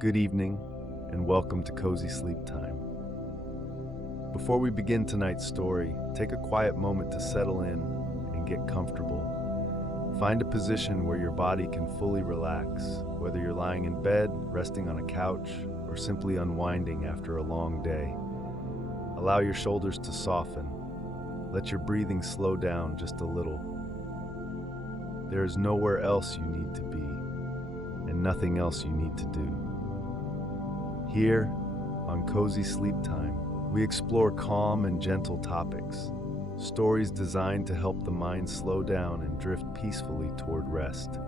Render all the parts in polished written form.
Good evening, and welcome to Cozy Sleep Time. Before we begin tonight's story, take a quiet moment to settle in and get comfortable. Find a position where your body can fully relax, whether you're lying in bed, resting on a couch, or simply unwinding after a long day. Allow your shoulders to soften. Let your breathing slow down just a little. There is nowhere else you need to be, and nothing else you need to do. Here, on Cozy Sleep Time, we explore calm and gentle topics, stories designed to help the mind slow down and drift peacefully toward rest.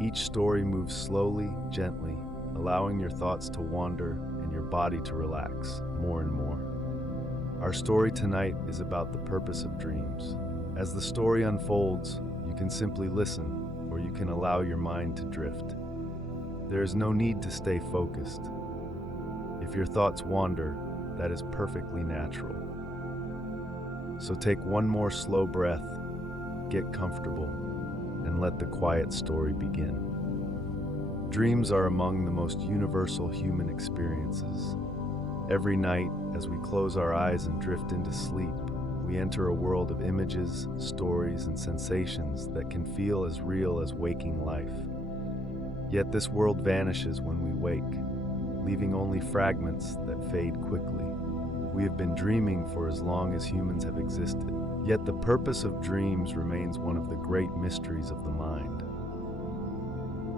Each story moves slowly, gently, allowing your thoughts to wander and your body to relax more and more. Our story tonight is about the purpose of dreams. As the story unfolds, you can simply listen, or you can allow your mind to drift. There is no need to stay focused. If your thoughts wander, that is perfectly natural. So take one more slow breath, get comfortable, and let the quiet story begin. Dreams are among the most universal human experiences. Every night, as we close our eyes and drift into sleep, we enter a world of images, stories, and sensations that can feel as real as waking life. Yet this world vanishes when we wake, leaving only fragments that fade quickly. We have been dreaming for as long as humans have existed, yet the purpose of dreams remains one of the great mysteries of the mind.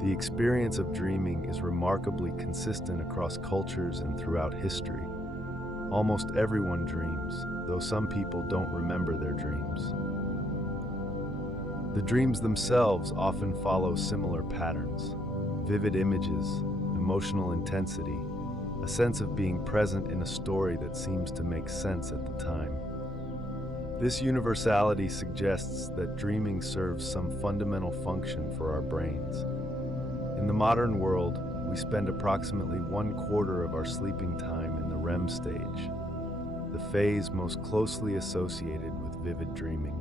The experience of dreaming is remarkably consistent across cultures and throughout history. Almost everyone dreams, though some people don't remember their dreams. The dreams themselves often follow similar patterns: vivid images, emotional intensity, a sense of being present in a story that seems to make sense at the time. This universality suggests that dreaming serves some fundamental function for our brains. In the modern world, we spend approximately 1/4 of our sleeping time in the REM stage, the phase most closely associated with vivid dreaming.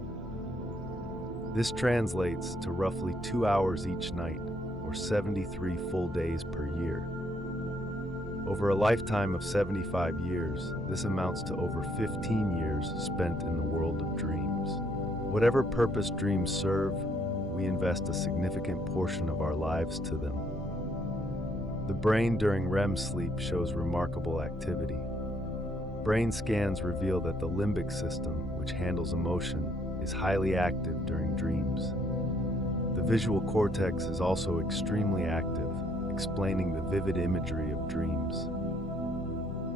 This translates to roughly 2 hours each night, or 73 full days per year. Over a lifetime of 75 years, this amounts to over 15 years spent in the world of dreams. Whatever purpose dreams serve, we invest a significant portion of our lives to them. The brain during REM sleep shows remarkable activity. Brain scans reveal that the limbic system, which handles emotion, is highly active during dreams. The visual cortex is also extremely active, explaining the vivid imagery of dreams.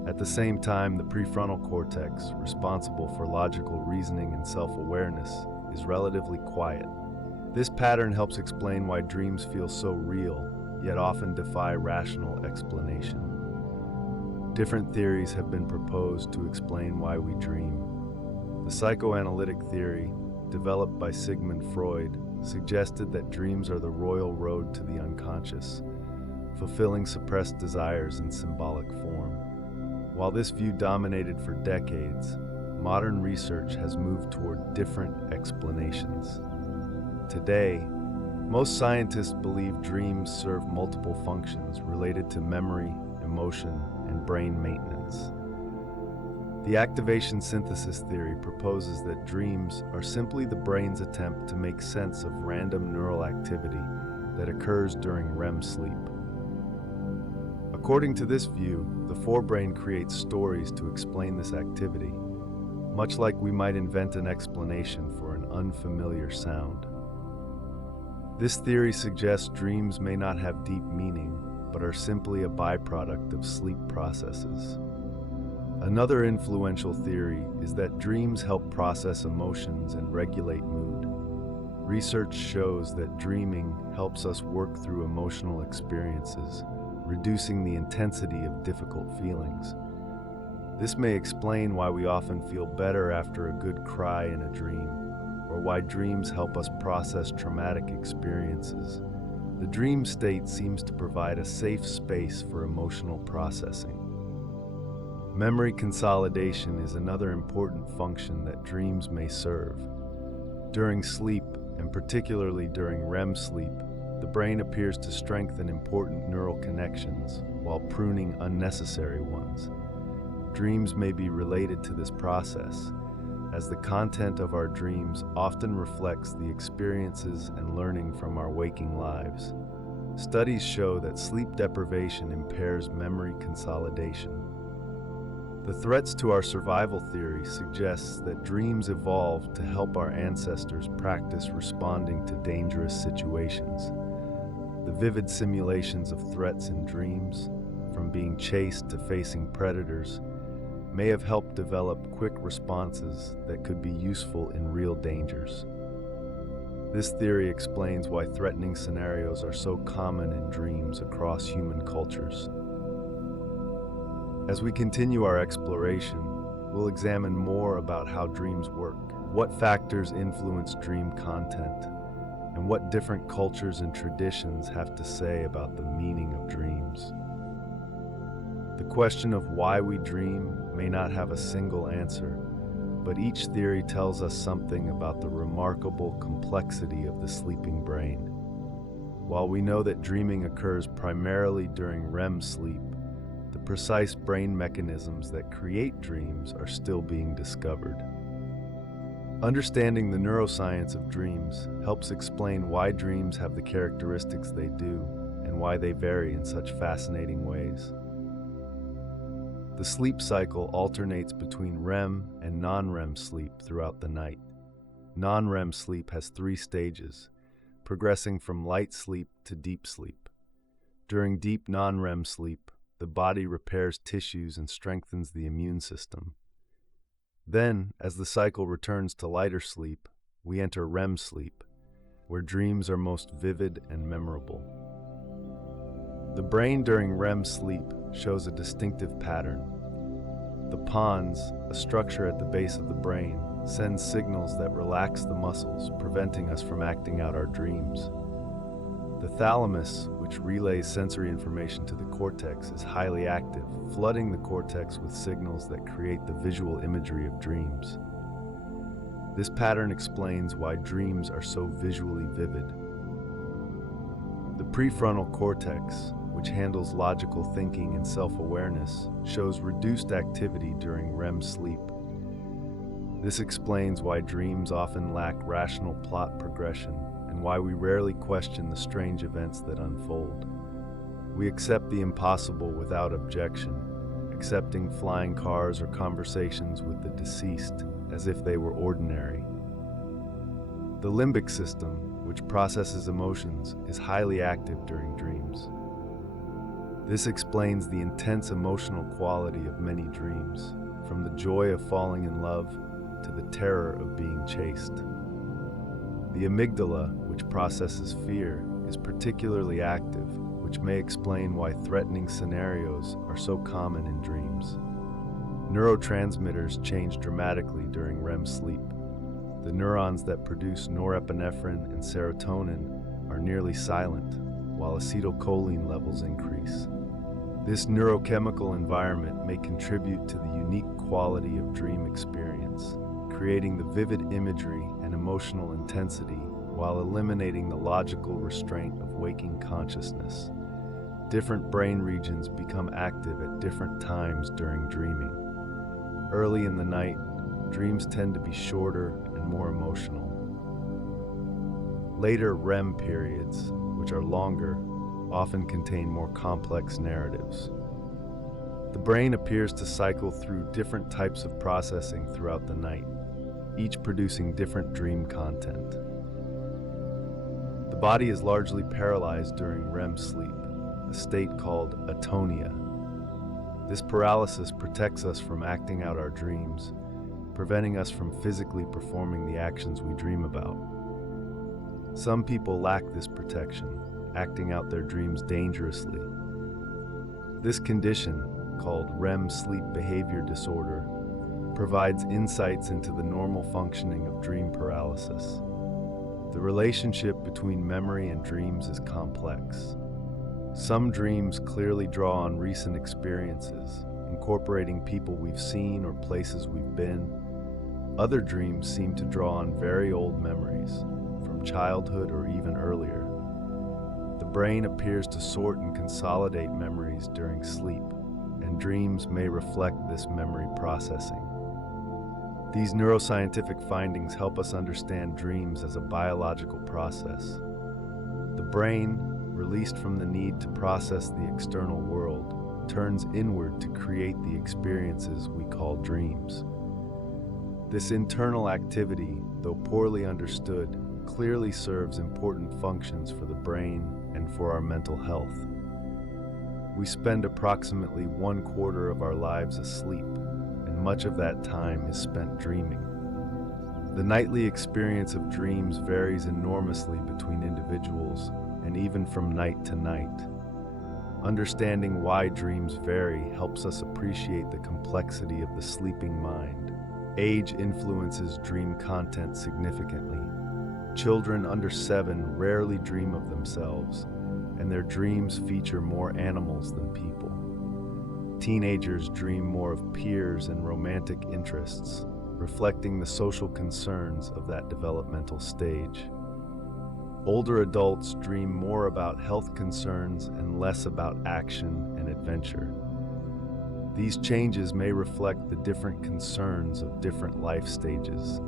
At the same time, the prefrontal cortex, responsible for logical reasoning and self-awareness, is relatively quiet. This pattern helps explain why dreams feel so real, yet often defy rational explanation. Different theories have been proposed to explain why we dream. The psychoanalytic theory, developed by Sigmund Freud, suggested that dreams are the royal road to the unconscious, fulfilling suppressed desires in symbolic form. While this view dominated for decades, modern research has moved toward different explanations. Today, most scientists believe dreams serve multiple functions related to memory, emotion, and brain maintenance. The activation synthesis theory proposes that dreams are simply the brain's attempt to make sense of random neural activity that occurs during REM sleep. According to this view, the forebrain creates stories to explain this activity, much like we might invent an explanation for an unfamiliar sound. This theory suggests dreams may not have deep meaning, but are simply a byproduct of sleep processes. Another influential theory is that dreams help process emotions and regulate mood. Research shows that dreaming helps us work through emotional experiences, reducing the intensity of difficult feelings. This may explain why we often feel better after a good cry in a dream, or why dreams help us process traumatic experiences. The dream state seems to provide a safe space for emotional processing. Memory consolidation is another important function that dreams may serve. During sleep, and particularly during REM sleep, the brain appears to strengthen important neural connections, while pruning unnecessary ones. Dreams may be related to this process, as the content of our dreams often reflects the experiences and learning from our waking lives. Studies show that sleep deprivation impairs memory consolidation. The threats to our survival theory suggests that dreams evolved to help our ancestors practice responding to dangerous situations. The vivid simulations of threats in dreams, from being chased to facing predators, may have helped develop quick responses that could be useful in real dangers. This theory explains why threatening scenarios are so common in dreams across human cultures. As we continue our exploration, we'll examine more about how dreams work, what factors influence dream content, and what different cultures and traditions have to say about the meaning of dreams. The question of why we dream may not have a single answer, but each theory tells us something about the remarkable complexity of the sleeping brain. While we know that dreaming occurs primarily during REM sleep, the precise brain mechanisms that create dreams are still being discovered. Understanding the neuroscience of dreams helps explain why dreams have the characteristics they do and why they vary in such fascinating ways. The sleep cycle alternates between REM and non-REM sleep throughout the night. Non-REM sleep has 3 stages, progressing from light sleep to deep sleep. During deep non-REM sleep, the body repairs tissues and strengthens the immune system. Then, as the cycle returns to lighter sleep, we enter REM sleep, where dreams are most vivid and memorable. The brain during REM sleep shows a distinctive pattern. The pons, a structure at the base of the brain, sends signals that relax the muscles, preventing us from acting out our dreams. The thalamus, which relays sensory information to the cortex, is highly active, flooding the cortex with signals that create the visual imagery of dreams. This pattern explains why dreams are so visually vivid. The prefrontal cortex, which handles logical thinking and self-awareness, shows reduced activity during REM sleep. This explains why dreams often lack rational plot progression and why we rarely question the strange events that unfold. We accept the impossible without objection, accepting flying cars or conversations with the deceased as if they were ordinary. The limbic system, which processes emotions, is highly active during dreams. This explains the intense emotional quality of many dreams, from the joy of falling in love to the terror of being chased. The amygdala, which processes fear, is particularly active, which may explain why threatening scenarios are so common in dreams. Neurotransmitters change dramatically during REM sleep. The neurons that produce norepinephrine and serotonin are nearly silent, while acetylcholine levels increase. This neurochemical environment may contribute to the unique quality of dream experience, creating the vivid imagery and emotional intensity while eliminating the logical restraint of waking consciousness. Different brain regions become active at different times during dreaming. Early in the night, dreams tend to be shorter and more emotional. Later REM periods, which are longer, often contain more complex narratives. The brain appears to cycle through different types of processing throughout the night, each producing different dream content. The body is largely paralyzed during REM sleep, a state called atonia. This paralysis protects us from acting out our dreams, preventing us from physically performing the actions we dream about. Some people lack this protection, acting out their dreams dangerously. This condition, called REM sleep behavior disorder, provides insights into the normal functioning of dream paralysis. The relationship between memory and dreams is complex. Some dreams clearly draw on recent experiences, incorporating people we've seen or places we've been. Other dreams seem to draw on very old memories, from childhood or even earlier. The brain appears to sort and consolidate memories during sleep, and dreams may reflect this memory processing. These neuroscientific findings help us understand dreams as a biological process. The brain, released from the need to process the external world, turns inward to create the experiences we call dreams. This internal activity, though poorly understood, clearly serves important functions for the brain and for our mental health. We spend approximately 1/4 of our lives asleep, and much of that time is spent dreaming. The nightly experience of dreams varies enormously between individuals and even from night to night. Understanding why dreams vary helps us appreciate the complexity of the sleeping mind. Age influences dream content significantly. Children under 7 rarely dream of themselves, and their dreams feature more animals than people. Teenagers dream more of peers and romantic interests, reflecting the social concerns of that developmental stage. Older adults dream more about health concerns and less about action and adventure. These changes may reflect the different concerns of different life stages.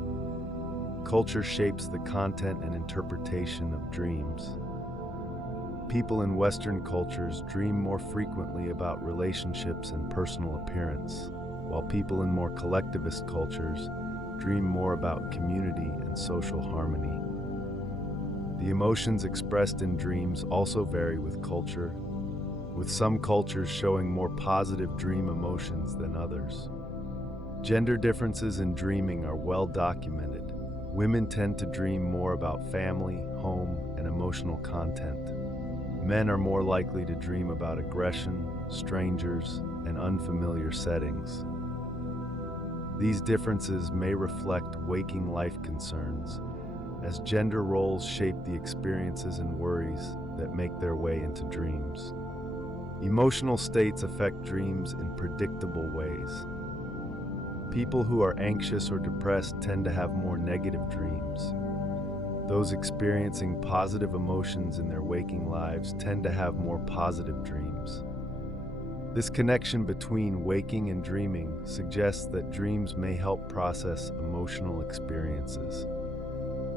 Culture shapes the content and interpretation of dreams. People in Western cultures dream more frequently about relationships and personal appearance, while people in more collectivist cultures dream more about community and social harmony. The emotions expressed in dreams also vary with culture, with some cultures showing more positive dream emotions than others. Gender differences in dreaming are well documented. Women tend to dream more about family, home, and emotional content. Men are more likely to dream about aggression, strangers, and unfamiliar settings. These differences may reflect waking life concerns, as gender roles shape the experiences and worries that make their way into dreams. Emotional states affect dreams in predictable ways. People who are anxious or depressed tend to have more negative dreams. Those experiencing positive emotions in their waking lives tend to have more positive dreams. This connection between waking and dreaming suggests that dreams may help process emotional experiences.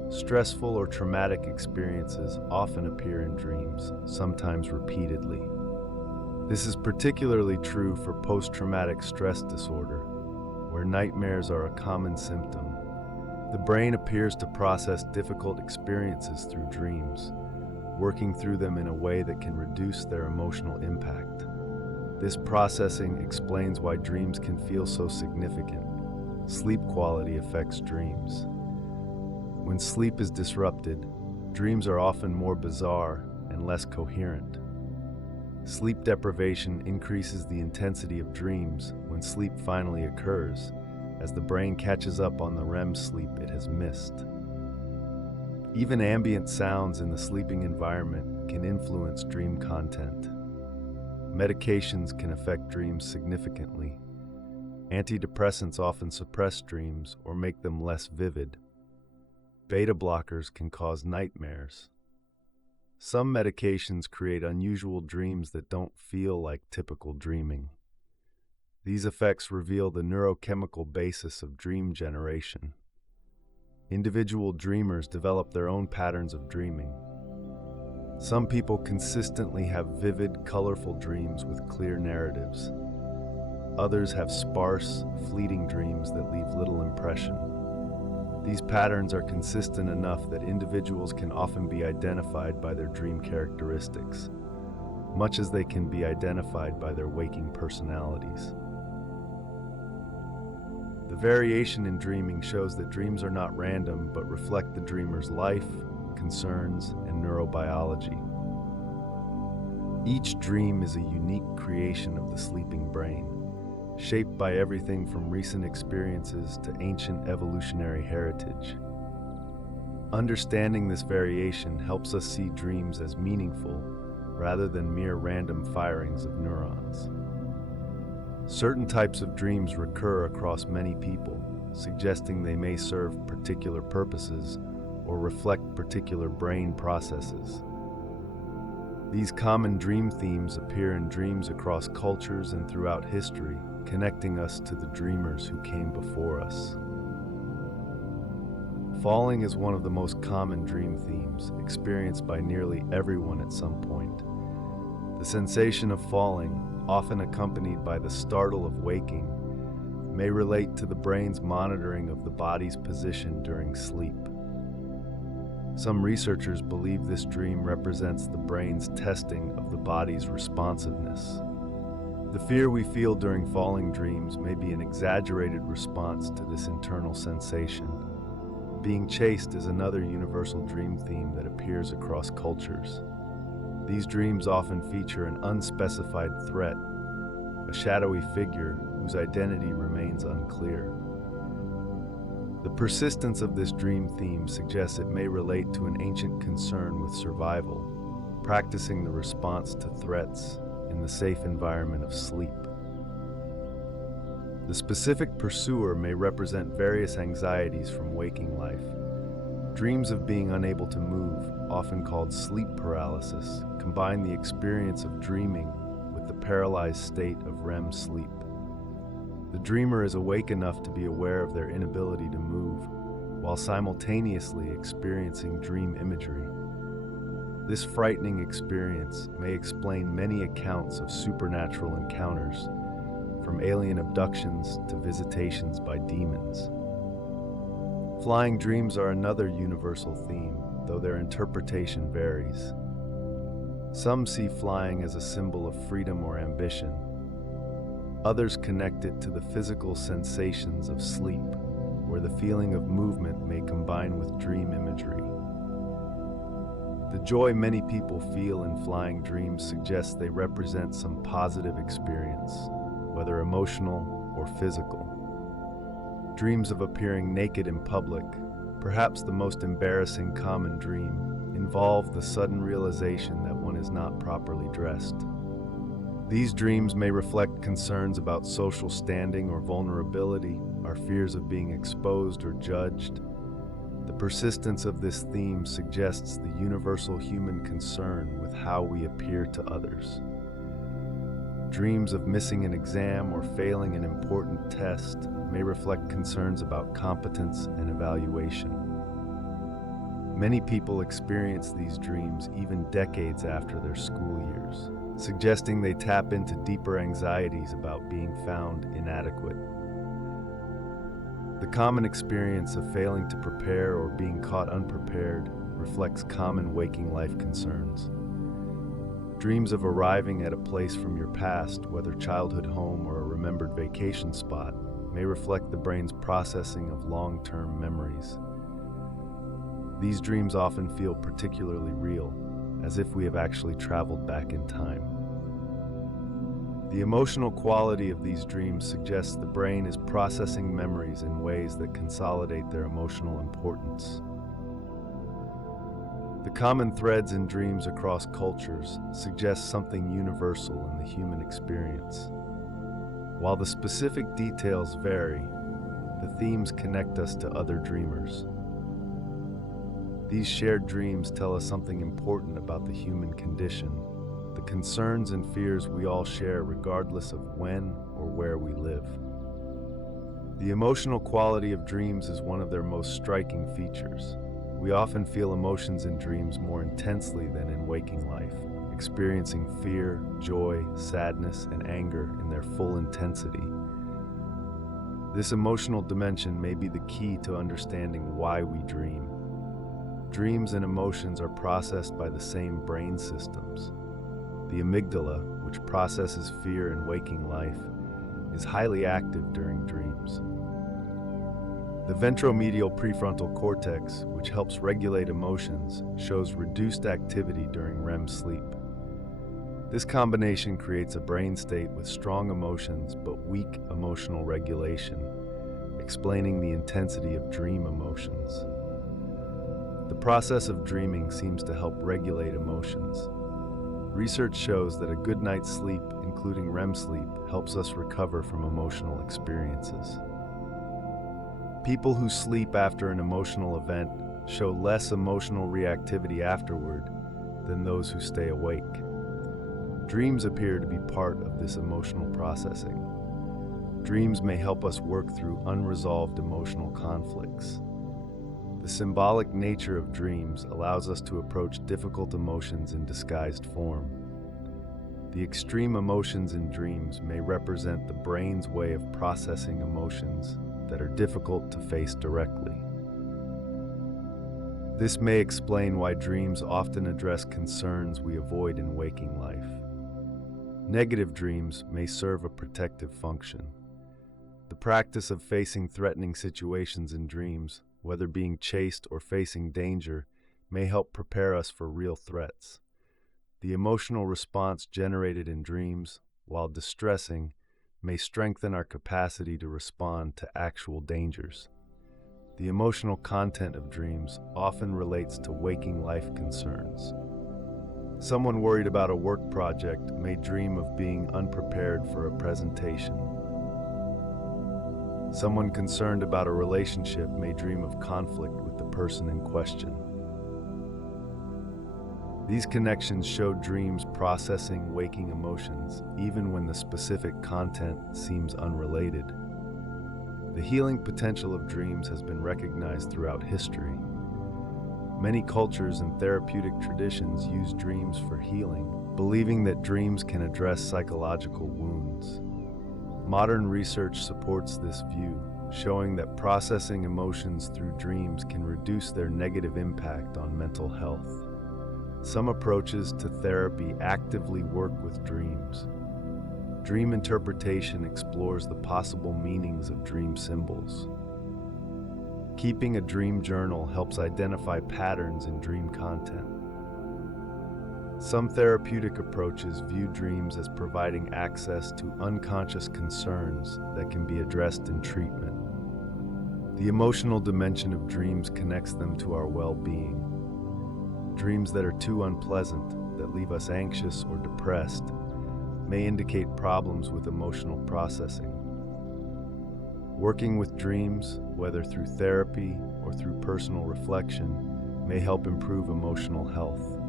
Stressful or traumatic experiences often appear in dreams, sometimes repeatedly. This is particularly true for post-traumatic stress disorder, where nightmares are a common symptom. The brain appears to process difficult experiences through dreams, working through them in a way that can reduce their emotional impact. This processing explains why dreams can feel so significant. Sleep quality affects dreams. When sleep is disrupted, dreams are often more bizarre and less coherent. Sleep deprivation increases the intensity of dreams when sleep finally occurs, as the brain catches up on the REM sleep it has missed. Even ambient sounds in the sleeping environment can influence dream content. Medications can affect dreams significantly. Antidepressants often suppress dreams or make them less vivid. Beta blockers can cause nightmares. Some medications create unusual dreams that don't feel like typical dreaming. These effects reveal the neurochemical basis of dream generation. Individual dreamers develop their own patterns of dreaming. Some people consistently have vivid, colorful dreams with clear narratives. Others have sparse, fleeting dreams that leave little impression. These patterns are consistent enough that individuals can often be identified by their dream characteristics, much as they can be identified by their waking personalities. The variation in dreaming shows that dreams are not random, but reflect the dreamer's life, concerns, and neurobiology. Each dream is a unique creation of the sleeping brain, shaped by everything from recent experiences to ancient evolutionary heritage. Understanding this variation helps us see dreams as meaningful rather than mere random firings of neurons. Certain types of dreams recur across many people, suggesting they may serve particular purposes or reflect particular brain processes. These common dream themes appear in dreams across cultures and throughout history, connecting us to the dreamers who came before us. Falling is one of the most common dream themes, experienced by nearly everyone at some point. The sensation of falling, often accompanied by the startle of waking, may relate to the brain's monitoring of the body's position during sleep. Some researchers believe this dream represents the brain's testing of the body's responsiveness. The fear we feel during falling dreams may be an exaggerated response to this internal sensation. Being chased is another universal dream theme that appears across cultures. These dreams often feature an unspecified threat, a shadowy figure whose identity remains unclear. The persistence of this dream theme suggests it may relate to an ancient concern with survival, practicing the response to threats in the safe environment of sleep. The specific pursuer may represent various anxieties from waking life. Dreams of being unable to move, often called sleep paralysis, combine the experience of dreaming with the paralyzed state of REM sleep. The dreamer is awake enough to be aware of their inability to move, while simultaneously experiencing dream imagery. This frightening experience may explain many accounts of supernatural encounters, from alien abductions to visitations by demons. Flying dreams are another universal theme, though their interpretation varies. Some see flying as a symbol of freedom or ambition. Others connect it to the physical sensations of sleep, where the feeling of movement may combine with dream imagery. The joy many people feel in flying dreams suggests they represent some positive experience, whether emotional or physical. Dreams of appearing naked in public, perhaps the most embarrassing common dream, involve the sudden realization that one is not properly dressed. These dreams may reflect concerns about social standing or vulnerability, our fears of being exposed or judged. The persistence of this theme suggests the universal human concern with how we appear to others. Dreams of missing an exam or failing an important test may reflect concerns about competence and evaluation. Many people experience these dreams even decades after their school years, suggesting they tap into deeper anxieties about being found inadequate. The common experience of failing to prepare or being caught unprepared reflects common waking life concerns. Dreams of arriving at a place from your past, whether childhood home or a remembered vacation spot, may reflect the brain's processing of long-term memories. These dreams often feel particularly real, as if we have actually traveled back in time. The emotional quality of these dreams suggests the brain is processing memories in ways that consolidate their emotional importance. The common threads in dreams across cultures suggest something universal in the human experience. While the specific details vary, the themes connect us to other dreamers. These shared dreams tell us something important about the human condition, the concerns and fears we all share regardless of when or where we live. The emotional quality of dreams is one of their most striking features. We often feel emotions in dreams more intensely than in waking life, experiencing fear, joy, sadness, and anger in their full intensity. This emotional dimension may be the key to understanding why we dream. Dreams and emotions are processed by the same brain systems. The amygdala, which processes fear in waking life, is highly active during dreams. The ventromedial prefrontal cortex, which helps regulate emotions, shows reduced activity during REM sleep. This combination creates a brain state with strong emotions but weak emotional regulation, explaining the intensity of dream emotions. The process of dreaming seems to help regulate emotions. Research shows that a good night's sleep, including REM sleep, helps us recover from emotional experiences. People who sleep after an emotional event show less emotional reactivity afterward, than those who stay awake. Dreams appear to be part of this emotional processing. Dreams may help us work through unresolved emotional conflicts. The symbolic nature of dreams allows us to approach difficult emotions in disguised form. The extreme emotions in dreams may represent the brain's way of processing emotions that are difficult to face directly. This may explain why dreams often address concerns we avoid in waking life. Negative dreams may serve a protective function. The practice of facing threatening situations in dreams, whether being chased or facing danger, may help prepare us for real threats. The emotional response generated in dreams, while distressing, may strengthen our capacity to respond to actual dangers. The emotional content of dreams often relates to waking life concerns. Someone worried about a work project may dream of being unprepared for a presentation. Someone concerned about a relationship may dream of conflict with the person in question. These connections show dreams processing waking emotions, even when the specific content seems unrelated. The healing potential of dreams has been recognized throughout history. Many cultures and therapeutic traditions use dreams for healing, believing that dreams can address psychological wounds. Modern research supports this view, showing that processing emotions through dreams can reduce their negative impact on mental health. Some approaches to therapy actively work with dreams. Dream interpretation explores the possible meanings of dream symbols. Keeping a dream journal helps identify patterns in dream content. Some therapeutic approaches view dreams as providing access to unconscious concerns that can be addressed in treatment. The emotional dimension of dreams connects them to our well-being. Dreams that are too unpleasant, that leave us anxious or depressed, may indicate problems with emotional processing. Working with dreams, whether through therapy or through personal reflection, may help improve emotional health.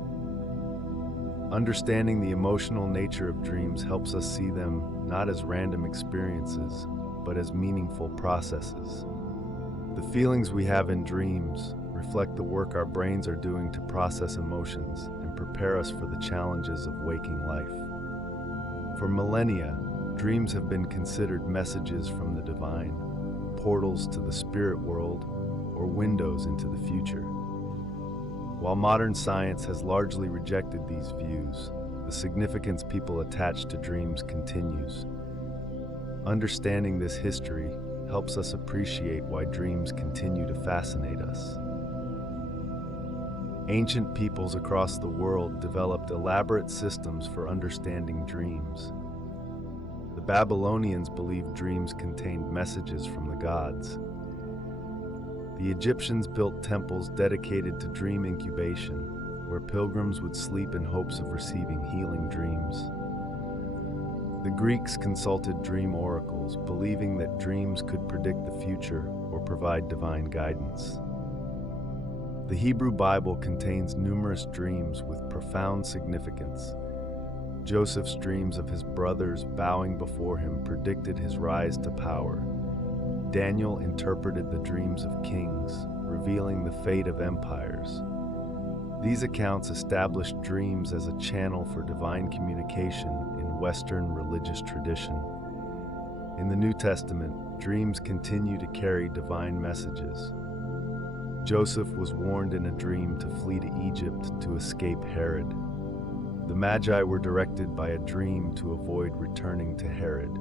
Understanding the emotional nature of dreams helps us see them not as random experiences, but as meaningful processes. The feelings we have in dreams reflect the work our brains are doing to process emotions and prepare us for the challenges of waking life. For millennia, dreams have been considered messages from the divine, portals to the spirit world, or windows into the future. While modern science has largely rejected these views, the significance people attach to dreams continues. Understanding this history helps us appreciate why dreams continue to fascinate us. Ancient peoples across the world developed elaborate systems for understanding dreams. The Babylonians believed dreams contained messages from the gods. The Egyptians built temples dedicated to dream incubation, where pilgrims would sleep in hopes of receiving healing dreams. The Greeks consulted dream oracles, believing that dreams could predict the future or provide divine guidance. The Hebrew Bible contains numerous dreams with profound significance. Joseph's dreams of his brothers bowing before him predicted his rise to power. Daniel interpreted the dreams of kings, revealing the fate of empires. These accounts established dreams as a channel for divine communication in Western religious tradition. In the New Testament, dreams continue to carry divine messages. Joseph was warned in a dream to flee to Egypt to escape Herod. The Magi were directed by a dream to avoid returning to Herod.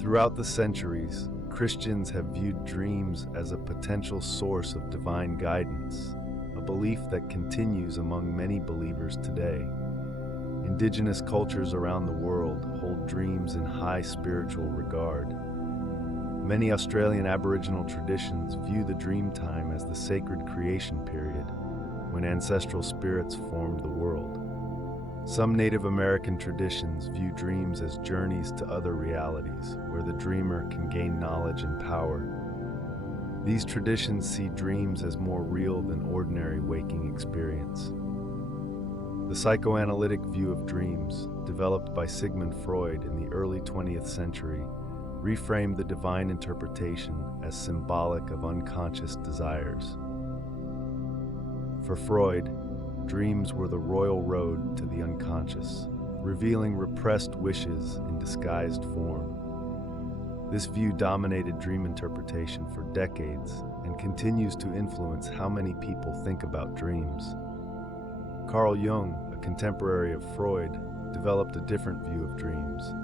Throughout the centuries, Christians have viewed dreams as a potential source of divine guidance, a belief that continues among many believers today. Indigenous cultures around the world hold dreams in high spiritual regard. Many Australian Aboriginal traditions view the dream time as the sacred creation period, when ancestral spirits formed the world. Some Native American traditions view dreams as journeys to other realities, where the dreamer can gain knowledge and power. These traditions see dreams as more real than ordinary waking experience. The psychoanalytic view of dreams, developed by Sigmund Freud in the early 20th century, reframed the divine interpretation as symbolic of unconscious desires. For Freud, dreams were the royal road to the unconscious, revealing repressed wishes in disguised form. This view dominated dream interpretation for decades and continues to influence how many people think about dreams. Carl Jung, a contemporary of Freud, developed a different view of dreams.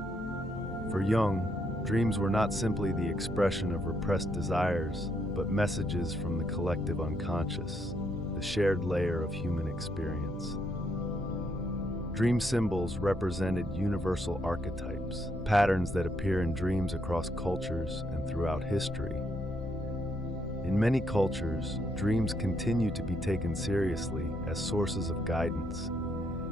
For Jung, dreams were not simply the expression of repressed desires, but messages from the collective unconscious, the shared layer of human experience. Dream symbols represented universal archetypes, patterns that appear in dreams across cultures and throughout history. In many cultures, dreams continue to be taken seriously as sources of guidance.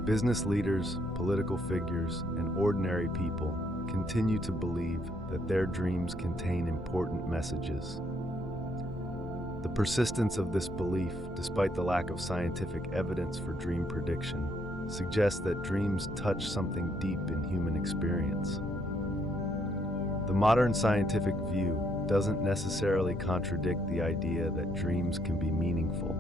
Business leaders, political figures, and ordinary people continue to believe that their dreams contain important messages. The persistence of this belief, despite the lack of scientific evidence for dream prediction, suggests that dreams touch something deep in human experience. The modern scientific view doesn't necessarily contradict the idea that dreams can be meaningful.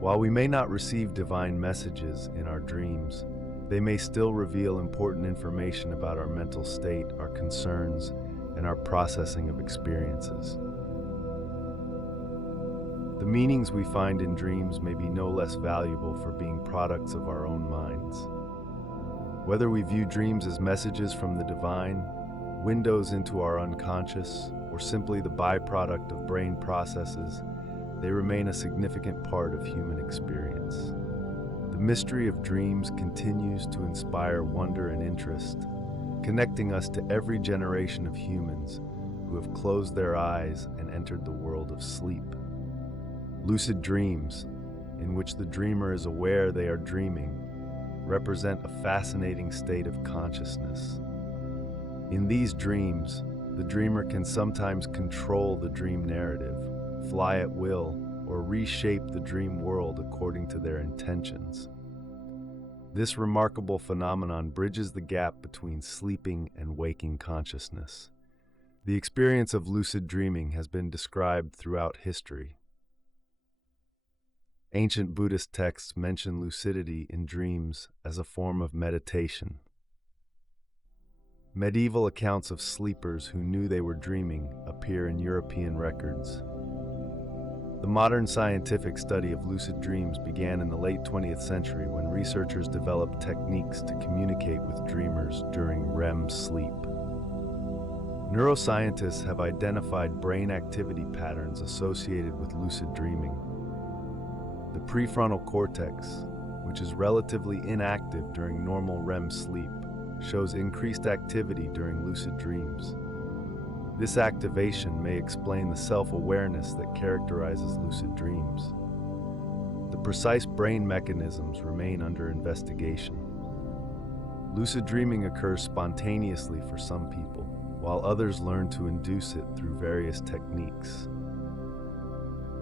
While we may not receive divine messages in our dreams, they may still reveal important information about our mental state, our concerns, and our processing of experiences. The meanings we find in dreams may be no less valuable for being products of our own minds. Whether we view dreams as messages from the divine, windows into our unconscious, or simply the byproduct of brain processes, they remain a significant part of human experience. The mystery of dreams continues to inspire wonder and interest, connecting us to every generation of humans who have closed their eyes and entered the world of sleep. Lucid dreams, in which the dreamer is aware they are dreaming, represent a fascinating state of consciousness. In these dreams, the dreamer can sometimes control the dream narrative, fly at will, or reshape the dream world according to their intentions. This remarkable phenomenon bridges the gap between sleeping and waking consciousness. The experience of lucid dreaming has been described throughout history. Ancient Buddhist texts mention lucidity in dreams as a form of meditation. Medieval accounts of sleepers who knew they were dreaming appear in European records. The modern scientific study of lucid dreams began in the late 20th century when researchers developed techniques to communicate with dreamers during REM sleep. Neuroscientists have identified brain activity patterns associated with lucid dreaming. The prefrontal cortex, which is relatively inactive during normal REM sleep, shows increased activity during lucid dreams. This activation may explain the self-awareness that characterizes lucid dreams. The precise brain mechanisms remain under investigation. Lucid dreaming occurs spontaneously for some people, while others learn to induce it through various techniques.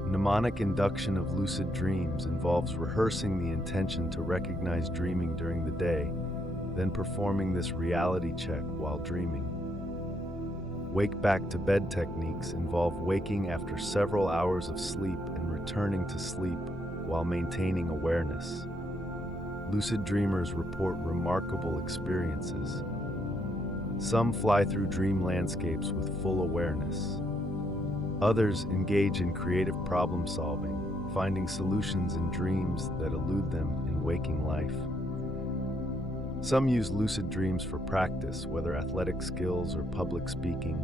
Mnemonic induction of lucid dreams involves rehearsing the intention to recognize dreaming during the day, then performing this reality check while dreaming. Wake back to bed techniques involve waking after several hours of sleep and returning to sleep while maintaining awareness. Lucid dreamers report remarkable experiences. Some fly through dream landscapes with full awareness. Others engage in creative problem solving, finding solutions in dreams that elude them in waking life. Some use lucid dreams for practice, whether athletic skills or public speaking.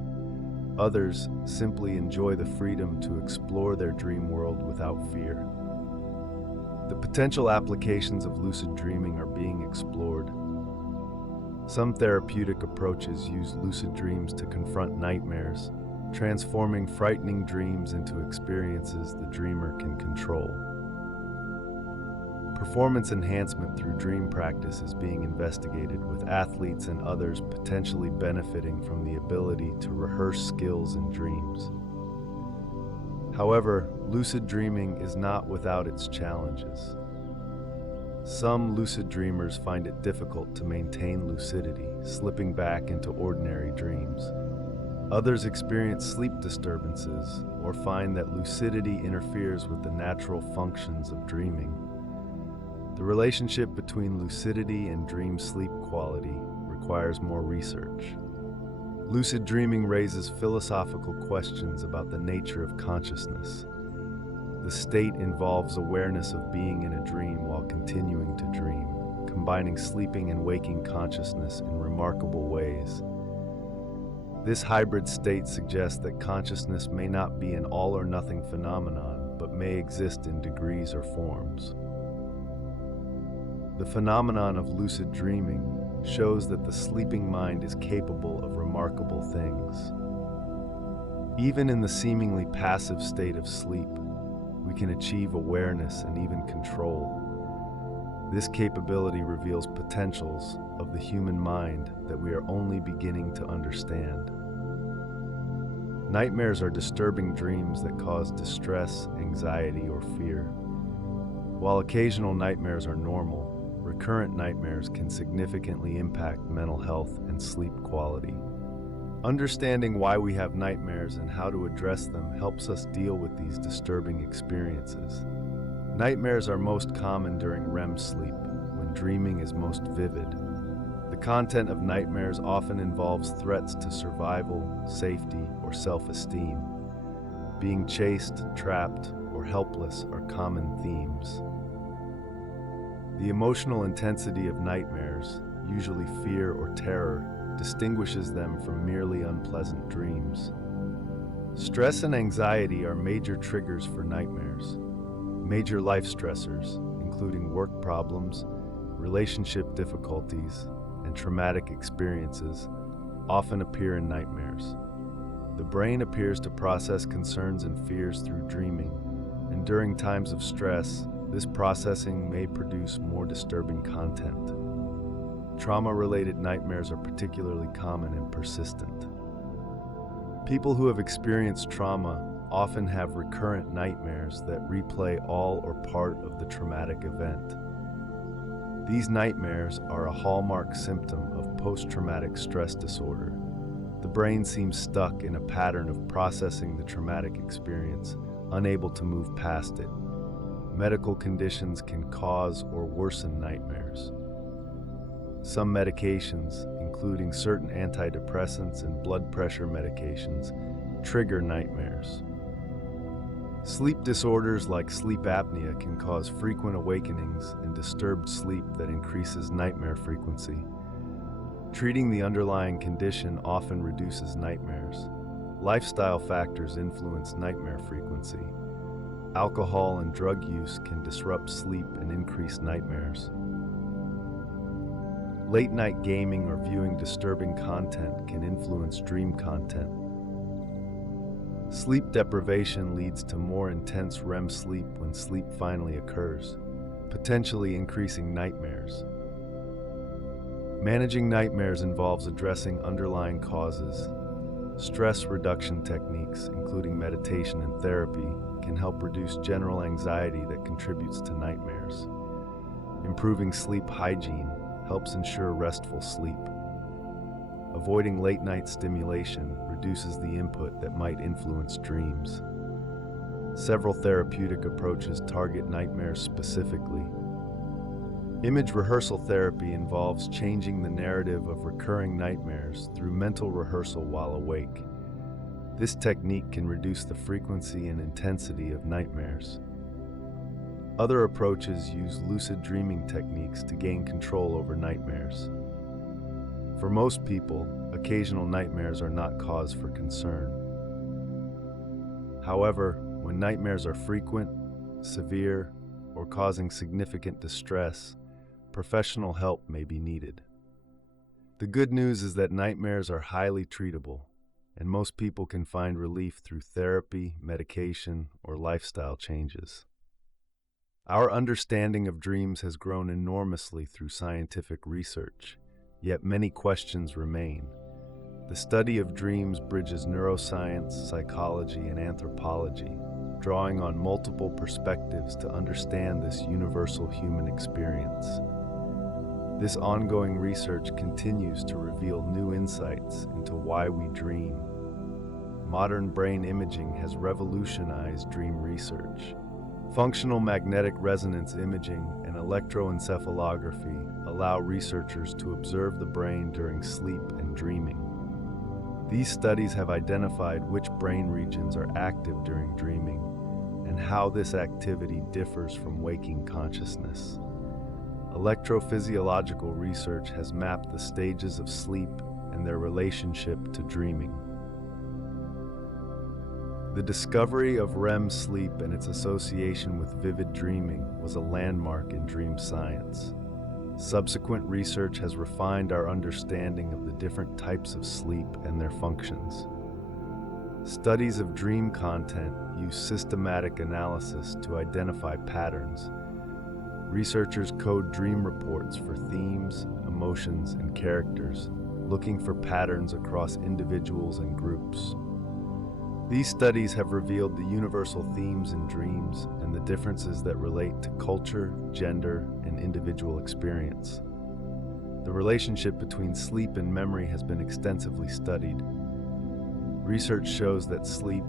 Others simply enjoy the freedom to explore their dream world without fear. The potential applications of lucid dreaming are being explored. Some therapeutic approaches use lucid dreams to confront nightmares, transforming frightening dreams into experiences the dreamer can control. Performance enhancement through dream practice is being investigated, with athletes and others potentially benefiting from the ability to rehearse skills in dreams. However, lucid dreaming is not without its challenges. Some lucid dreamers find it difficult to maintain lucidity, slipping back into ordinary dreams. Others experience sleep disturbances or find that lucidity interferes with the natural functions of dreaming. The relationship between lucidity and dream sleep quality requires more research. Lucid dreaming raises philosophical questions about the nature of consciousness. The state involves awareness of being in a dream while continuing to dream, combining sleeping and waking consciousness in remarkable ways. This hybrid state suggests that consciousness may not be an all-or-nothing phenomenon, but may exist in degrees or forms. The phenomenon of lucid dreaming shows that the sleeping mind is capable of remarkable things. Even in the seemingly passive state of sleep, we can achieve awareness and even control. This capability reveals potentials of the human mind that we are only beginning to understand. Nightmares are disturbing dreams that cause distress, anxiety, or fear. While occasional nightmares are normal, recurrent nightmares can significantly impact mental health and sleep quality. Understanding why we have nightmares and how to address them helps us deal with these disturbing experiences. Nightmares are most common during REM sleep, when dreaming is most vivid. The content of nightmares often involves threats to survival, safety, or self-esteem. Being chased, trapped, or helpless are common themes. The emotional intensity of nightmares, usually fear or terror, distinguishes them from merely unpleasant dreams. Stress and anxiety are major triggers for nightmares. Major life stressors, including work problems, relationship difficulties, and traumatic experiences, often appear in nightmares. The brain appears to process concerns and fears through dreaming, and during times of stress, this processing may produce more disturbing content. Trauma-related nightmares are particularly common and persistent. People who have experienced trauma often have recurrent nightmares that replay all or part of the traumatic event. These nightmares are a hallmark symptom of post-traumatic stress disorder. The brain seems stuck in a pattern of processing the traumatic experience, unable to move past it. Medical conditions can cause or worsen nightmares. Some medications, including certain antidepressants and blood pressure medications, trigger nightmares. Sleep disorders like sleep apnea can cause frequent awakenings and disturbed sleep that increases nightmare frequency. Treating the underlying condition often reduces nightmares. Lifestyle factors influence nightmare frequency. Alcohol and drug use can disrupt sleep and increase nightmares. Late-night gaming or viewing disturbing content can influence dream content. Sleep deprivation leads to more intense REM sleep when sleep finally occurs, potentially increasing nightmares. Managing nightmares involves addressing underlying causes. Stress reduction techniques, including meditation and therapy, can help reduce general anxiety that contributes to nightmares. Improving sleep hygiene helps ensure restful sleep. Avoiding late-night stimulation reduces the input that might influence dreams. Several therapeutic approaches target nightmares specifically. Image rehearsal therapy involves changing the narrative of recurring nightmares through mental rehearsal while awake. This technique can reduce the frequency and intensity of nightmares. Other approaches use lucid dreaming techniques to gain control over nightmares. For most people, occasional nightmares are not cause for concern. However, when nightmares are frequent, severe, or causing significant distress, professional help may be needed. The good news is that nightmares are highly treatable, and most people can find relief through therapy, medication, or lifestyle changes. Our understanding of dreams has grown enormously through scientific research, yet many questions remain. The study of dreams bridges neuroscience, psychology, and anthropology, drawing on multiple perspectives to understand this universal human experience. This ongoing research continues to reveal new insights into why we dream. Modern brain imaging has revolutionized dream research. Functional magnetic resonance imaging and electroencephalography allow researchers to observe the brain during sleep and dreaming. These studies have identified which brain regions are active during dreaming and how this activity differs from waking consciousness. Electrophysiological research has mapped the stages of sleep and their relationship to dreaming. The discovery of REM sleep and its association with vivid dreaming was a landmark in dream science. Subsequent research has refined our understanding of the different types of sleep and their functions. Studies of dream content use systematic analysis to identify patterns. Researchers code dream reports for themes, emotions, and characters, looking for patterns across individuals and groups. These studies have revealed the universal themes in dreams and the differences that relate to culture, gender, and individual experience. The relationship between sleep and memory has been extensively studied. Research shows that sleep,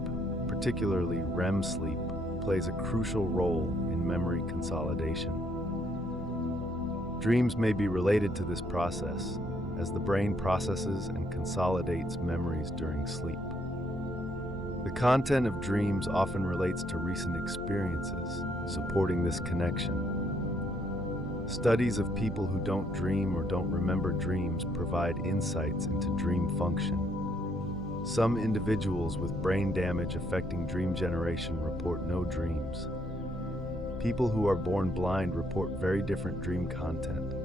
particularly REM sleep, plays a crucial role in memory consolidation. Dreams may be related to this process, as the brain processes and consolidates memories during sleep. The content of dreams often relates to recent experiences, supporting this connection. Studies of people who don't dream or don't remember dreams provide insights into dream function. Some individuals with brain damage affecting dream generation report no dreams. People who are born blind report very different dream content,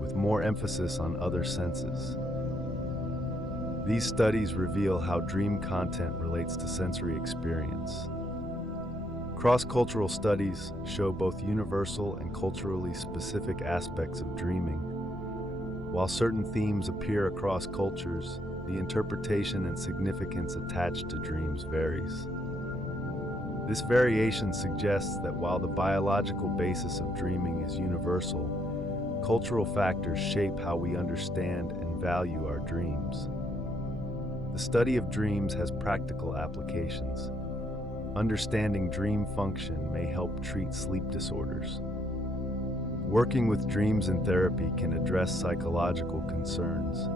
with more emphasis on other senses. These studies reveal how dream content relates to sensory experience. Cross-cultural studies show both universal and culturally specific aspects of dreaming. While certain themes appear across cultures, the interpretation and significance attached to dreams varies. This variation suggests that while the biological basis of dreaming is universal, cultural factors shape how we understand and value our dreams. The study of dreams has practical applications. Understanding dream function may help treat sleep disorders. Working with dreams in therapy can address psychological concerns.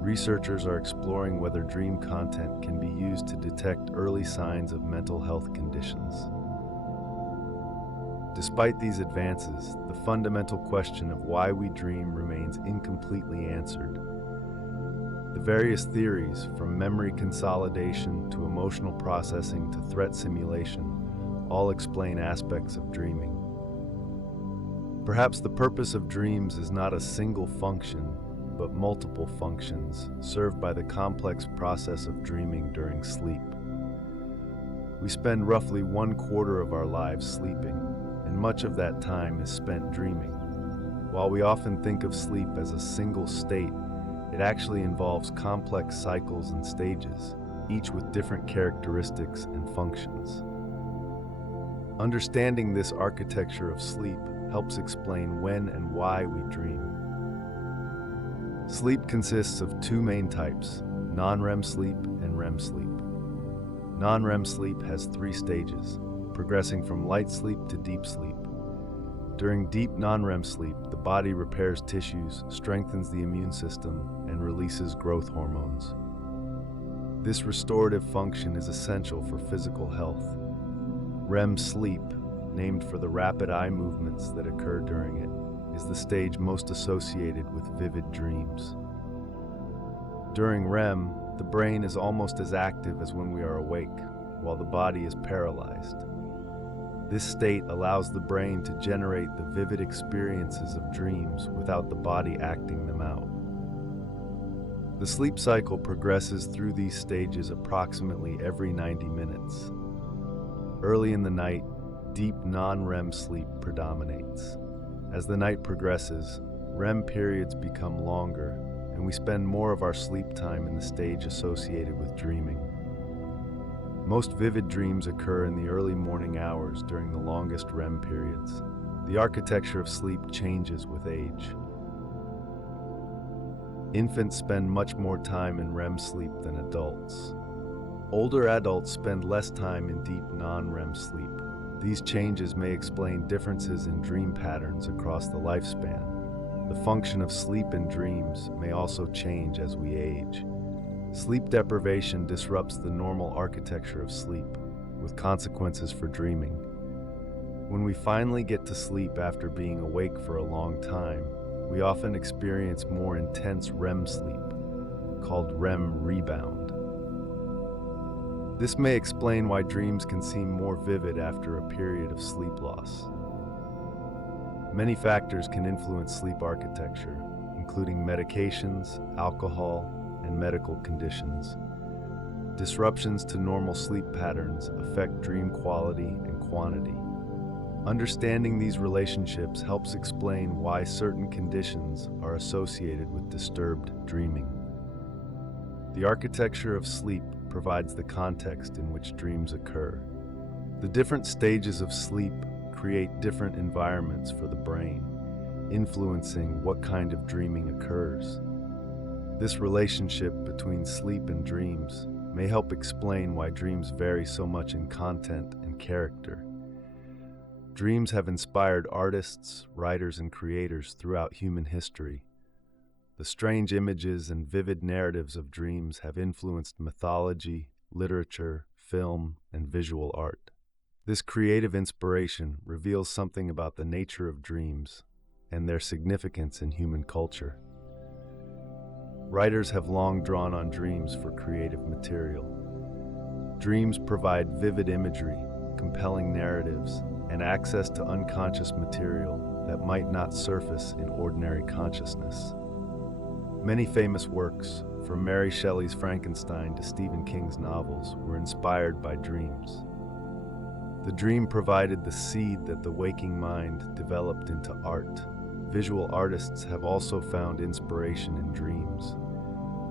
Researchers are exploring whether dream content can be used to detect early signs of mental health conditions. Despite these advances, the fundamental question of why we dream remains incompletely answered. The various theories, from memory consolidation to emotional processing to threat simulation, all explain aspects of dreaming. Perhaps the purpose of dreams is not a single function, but multiple functions served by the complex process of dreaming during sleep. We spend roughly 1/4 of our lives sleeping, and much of that time is spent dreaming. While we often think of sleep as a single state, it actually involves complex cycles and stages, each with different characteristics and functions. Understanding this architecture of sleep helps explain when and why we dream. Sleep consists of two main types, non-REM sleep and REM sleep. Non-REM sleep has 3 stages, progressing from light sleep to deep sleep. During deep non-REM sleep, the body repairs tissues, strengthens the immune system, and releases growth hormones. This restorative function is essential for physical health. REM sleep, named for the rapid eye movements that occur during it, is the stage most associated with vivid dreams. During REM, the brain is almost as active as when we are awake, while the body is paralyzed. This state allows the brain to generate the vivid experiences of dreams without the body acting them out. The sleep cycle progresses through these stages approximately every 90 minutes. Early in the night, deep non-REM sleep predominates. As the night progresses, REM periods become longer, and we spend more of our sleep time in the stage associated with dreaming. Most vivid dreams occur in the early morning hours during the longest REM periods. The architecture of sleep changes with age. Infants spend much more time in REM sleep than adults. Older adults spend less time in deep non-REM sleep. These changes may explain differences in dream patterns across the lifespan. The function of sleep and dreams may also change as we age. Sleep deprivation disrupts the normal architecture of sleep, with consequences for dreaming. When we finally get to sleep after being awake for a long time, we often experience more intense REM sleep, called REM rebound. This may explain why dreams can seem more vivid after a period of sleep loss. Many factors can influence sleep architecture, including medications, alcohol, and medical conditions. Disruptions to normal sleep patterns affect dream quality and quantity. Understanding these relationships helps explain why certain conditions are associated with disturbed dreaming. The architecture of sleep provides the context in which dreams occur. The different stages of sleep create different environments for the brain, influencing what kind of dreaming occurs. This relationship between sleep and dreams may help explain why dreams vary so much in content and character. Dreams have inspired artists, writers, and creators throughout human history. The strange images and vivid narratives of dreams have influenced mythology, literature, film, and visual art. This creative inspiration reveals something about the nature of dreams and their significance in human culture. Writers have long drawn on dreams for creative material. Dreams provide vivid imagery, compelling narratives, and access to unconscious material that might not surface in ordinary consciousness. Many famous works, from Mary Shelley's Frankenstein to Stephen King's novels, were inspired by dreams. The dream provided the seed that the waking mind developed into art. Visual artists have also found inspiration in dreams.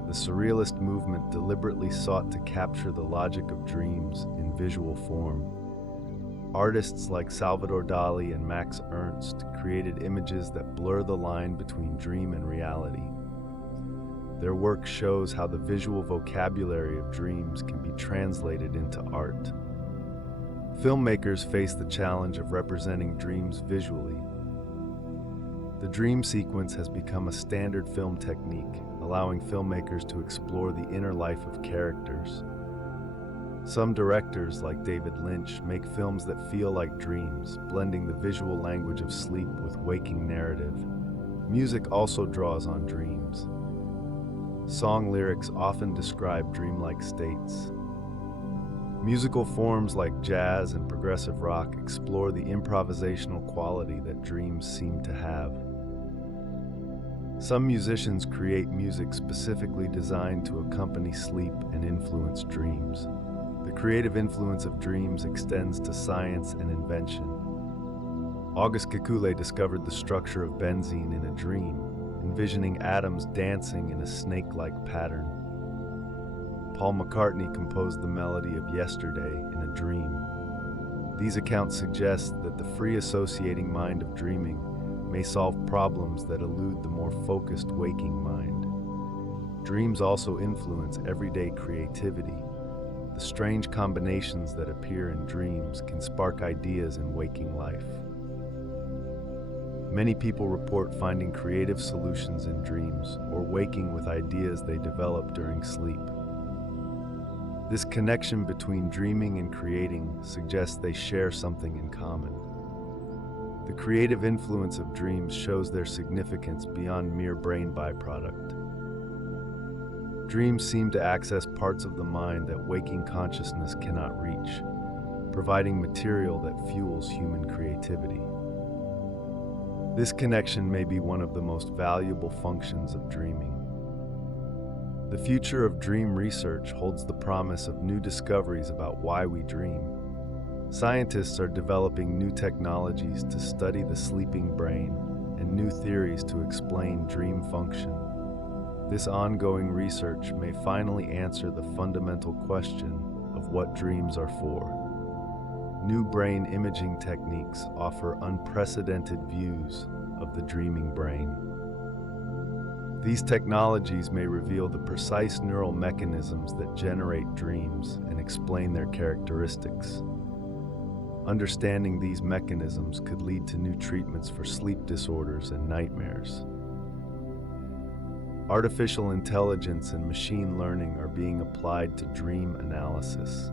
The Surrealist movement deliberately sought to capture the logic of dreams in visual form. Artists like Salvador Dali and Max Ernst created images that blur the line between dream and reality. Their work shows how the visual vocabulary of dreams can be translated into art. Filmmakers face the challenge of representing dreams visually. The dream sequence has become a standard film technique, allowing filmmakers to explore the inner life of characters. Some directors, like David Lynch, make films that feel like dreams, blending the visual language of sleep with waking narrative. Music also draws on dreams. Song lyrics often describe dreamlike states. Musical forms like jazz and progressive rock explore the improvisational quality that dreams seem to have. Some musicians create music specifically designed to accompany sleep and influence dreams. The creative influence of dreams extends to science and invention. Auguste Kekule discovered the structure of benzene in a dream, envisioning atoms dancing in a snake-like pattern. Paul McCartney composed the melody of Yesterday in a dream. These accounts suggest that the free associating mind of dreaming may solve problems that elude the more focused waking mind. Dreams also influence everyday creativity. The strange combinations that appear in dreams can spark ideas in waking life. Many people report finding creative solutions in dreams or waking with ideas they develop during sleep. This connection between dreaming and creating suggests they share something in common. The creative influence of dreams shows their significance beyond mere brain byproduct. Dreams seem to access parts of the mind that waking consciousness cannot reach, providing material that fuels human creativity. This connection may be one of the most valuable functions of dreaming. The future of dream research holds the promise of new discoveries about why we dream. Scientists are developing new technologies to study the sleeping brain and new theories to explain dream function. This ongoing research may finally answer the fundamental question: of what dreams are for. New brain imaging techniques offer unprecedented views of the dreaming brain. These technologies may reveal the precise neural mechanisms that generate dreams and explain their characteristics. Understanding these mechanisms could lead to new treatments for sleep disorders and nightmares. Artificial intelligence and machine learning are being applied to dream analysis.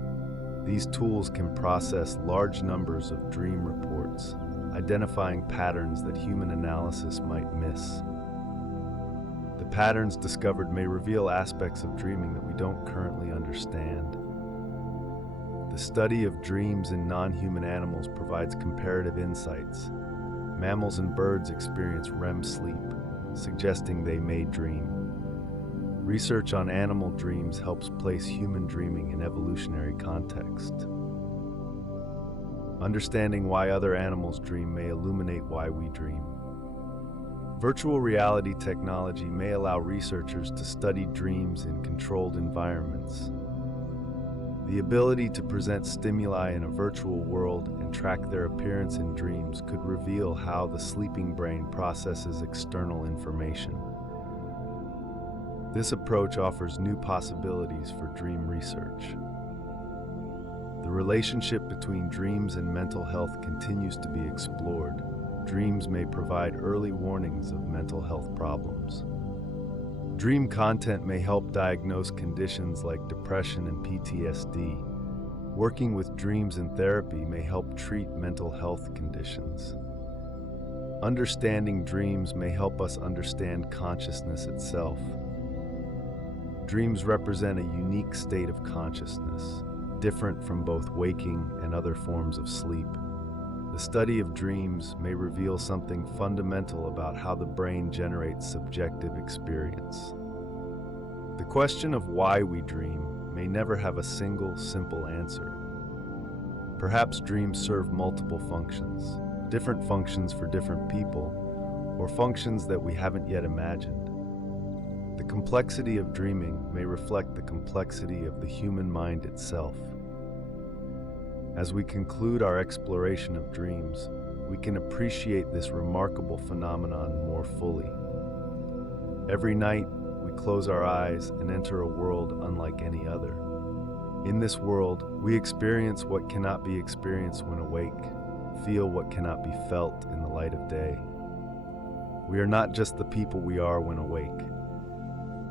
These tools can process large numbers of dream reports, identifying patterns that human analysis might miss. The patterns discovered may reveal aspects of dreaming that we don't currently understand. The study of dreams in non-human animals provides comparative insights. Mammals and birds experience REM sleep, suggesting they may dream. Research on animal dreams helps place human dreaming in evolutionary context. Understanding why other animals dream may illuminate why we dream. Virtual reality technology may allow researchers to study dreams in controlled environments. The ability to present stimuli in a virtual world and track their appearance in dreams could reveal how the sleeping brain processes external information. This approach offers new possibilities for dream research. The relationship between dreams and mental health continues to be explored. Dreams may provide early warnings of mental health problems. Dream content may help diagnose conditions like depression and PTSD. Working with dreams in therapy may help treat mental health conditions. Understanding dreams may help us understand consciousness itself. Dreams represent a unique state of consciousness, different from both waking and other forms of sleep. The study of dreams may reveal something fundamental about how the brain generates subjective experience. The question of why we dream may never have a single, simple answer. Perhaps dreams serve multiple functions, different functions for different people, or functions that we haven't yet imagined. The complexity of dreaming may reflect the complexity of the human mind itself. As we conclude our exploration of dreams, we can appreciate this remarkable phenomenon more fully. Every night, we close our eyes and enter a world unlike any other. In this world, we experience what cannot be experienced when awake, feel what cannot be felt in the light of day. We are not just the people we are when awake.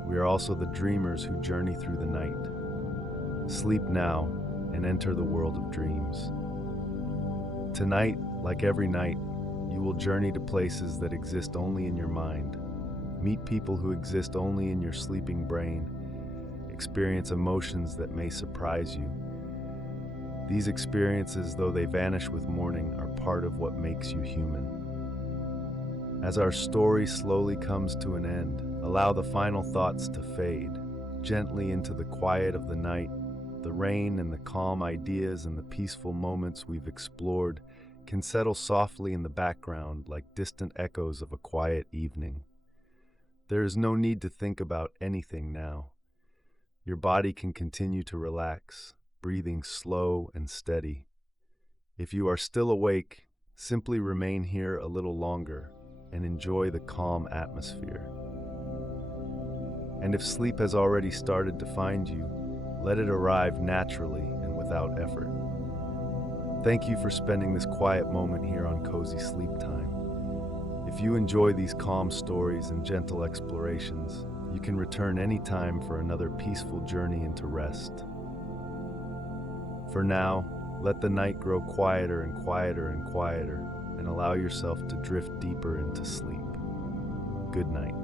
We are also the dreamers who journey through the night. Sleep now and enter the world of dreams. Tonight, like every night, you will journey to places that exist only in your mind, meet people who exist only in your sleeping brain, experience emotions that may surprise you. These experiences, though they vanish with morning, are part of what makes you human. As our story slowly comes to an end, allow the final thoughts to fade, gently into the quiet of the night. The rain and the calm ideas and the peaceful moments we've explored can settle softly in the background like distant echoes of a quiet evening. There is no need to think about anything now. Your body can continue to relax, breathing slow and steady. If you are still awake, simply remain here a little longer and enjoy the calm atmosphere. And if sleep has already started to find you, let it arrive naturally and without effort. Thank you for spending this quiet moment here on Cozy Sleep Time. If you enjoy these calm stories and gentle explorations, you can return anytime for another peaceful journey into rest. For now, let the night grow quieter and quieter and quieter, and allow yourself to drift deeper into sleep. Good night.